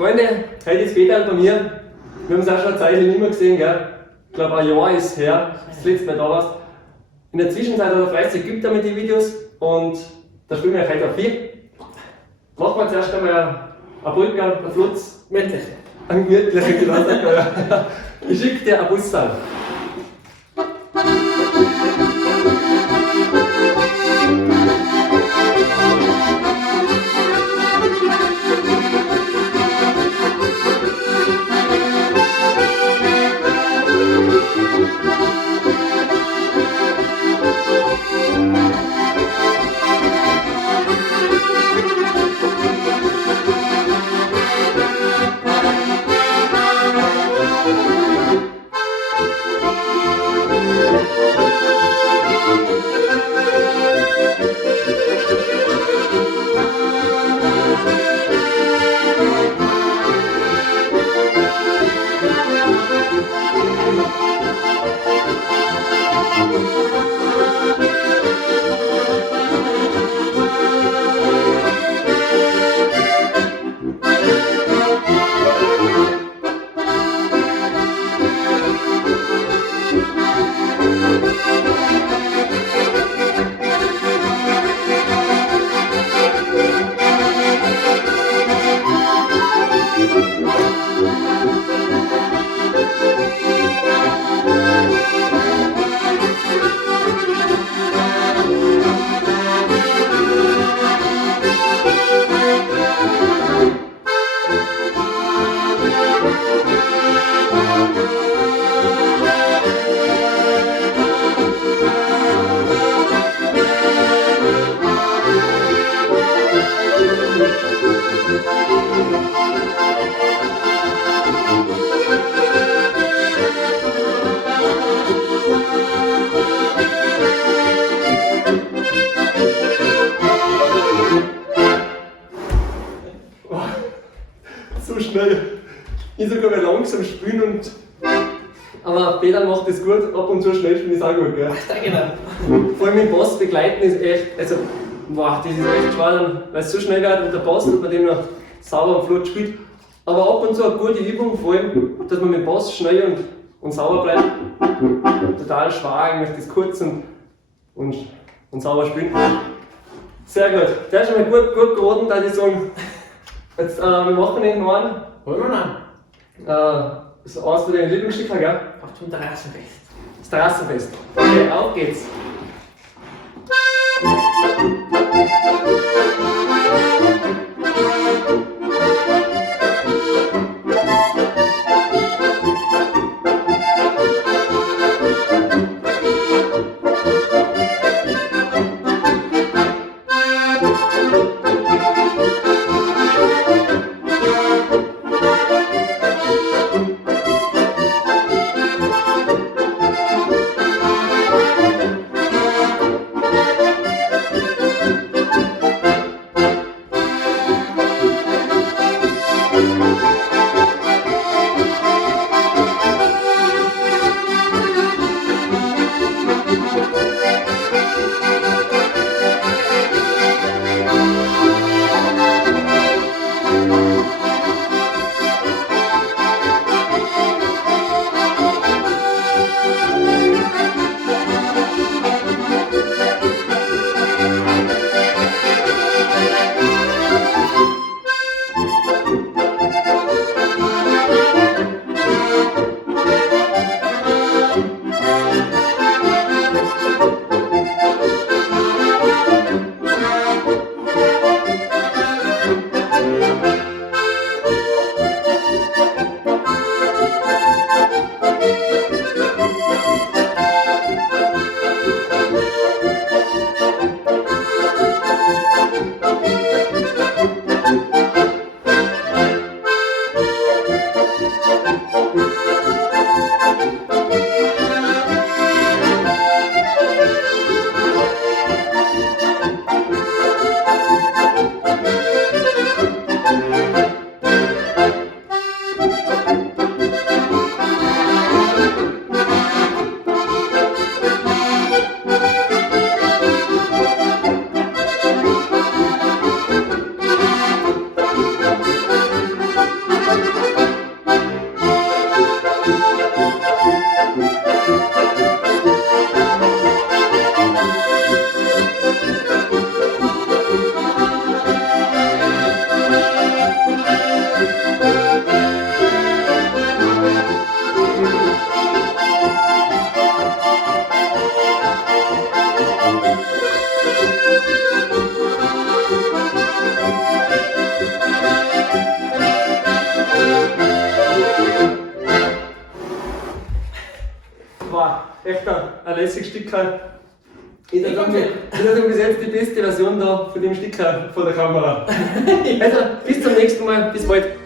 Freunde, heute ist Peter bei mir. Wir haben es auch schon eine Zeit nicht mehr gesehen, gell? Ich glaube, ein Jahr ist her, das letzte Mal da warst. In der Zwischenzeit hat er fleißig geübt mit den Videos und da spielen wir heute auf 4. Machen wir zuerst einmal ein Brücke, einen Flutz. Gemütlich. Ein gemütlicher, genau, sagt man, ja. Ich schicke dir ein Bustal. So schnell. Ich sogar mal langsam spielen und. Aber Peter macht das gut, ab und zu schnell spielen ist auch gut, gell? Genau. Vor allem mit dem Bass begleiten ist echt, also, wow, das ist echt schwer, weil es so schnell wird und der Bass, dass man den noch sauber und flott spielt. Aber ab und zu eine gute Übung, vor allem, dass man mit dem Bass schnell und sauber bleibt. Total schwer eigentlich, das kurz und sauber spielen. Sehr gut. Der ist schon mal gut geraten, da ich sagen. Jetzt, wir machen den noch einen. Wollen wir noch? Das ist eines von den Lieblingsstücken, gell? Auch zum Terrassenfest. Das Terrassenfest. Okay, auf geht's. echt ein lässiges Stück. Ich würde sagen, bis jetzt die beste Version da von dem Stück vor der Kamera. Also, bis zum nächsten Mal, bis bald.